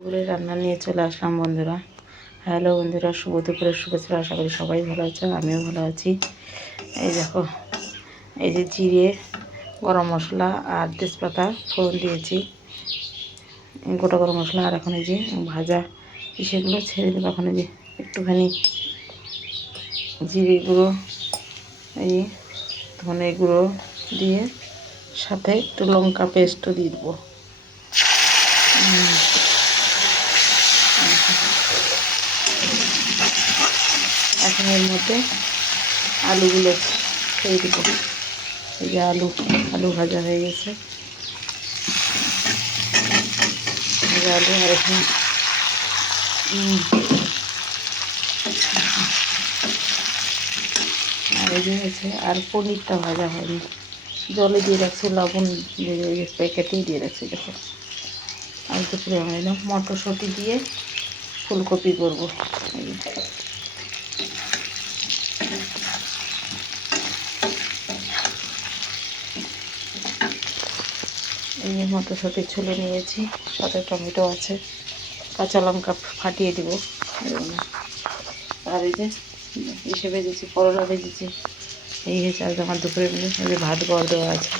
দুপুরে রান্না নিয়ে চলে আসলাম বন্ধুরা। হ্যালো বন্ধুরা, শুভ দুপুরের শুভেচ্ছা। আশা করি সবাই ভালো আছো, আমিও ভালো আছি। এই দেখো, এই যে জিরে, গরম মশলা আর তেজপাতা ফোড়ন দিয়েছি, গোটা গরম মশলা। আর এখন এই যে ভাজা সেগুলো ছেড়ে দেবো। এখন এই যে একটুখানি জিরে গুঁড়ো, এই ধনে গুঁড়ো দিয়ে সাথে একটু লঙ্কা পেস্টও দিয়ে দেবো। এখন এর মধ্যে আলুগুলো ছেড়ে দেবো। এই যে আলু ভাজা হয়ে গেছে। আলু আর এখানে আর এই যে হয়েছে। আর পনিরটা ভাজা হয়নি, জলে দিয়ে রাখছি, লবণ প্যাকেটেই দিয়ে রাখছি। দেখো, আর দুপুরে আমি মটরশুঁটি দিয়ে ফুলকপি করবো। এই যে মটরশুঁটি ছুলে নিয়েছি, সাথে টমেটো আছে, কাঁচা লঙ্কা ফাটিয়ে দিব। আর এই যে ভেজেছি, করলা ভেজেছি। এই হয়েছে আজ আমার দুপুরে মিলে। এই যে ভাত গড় দেওয়া আছে।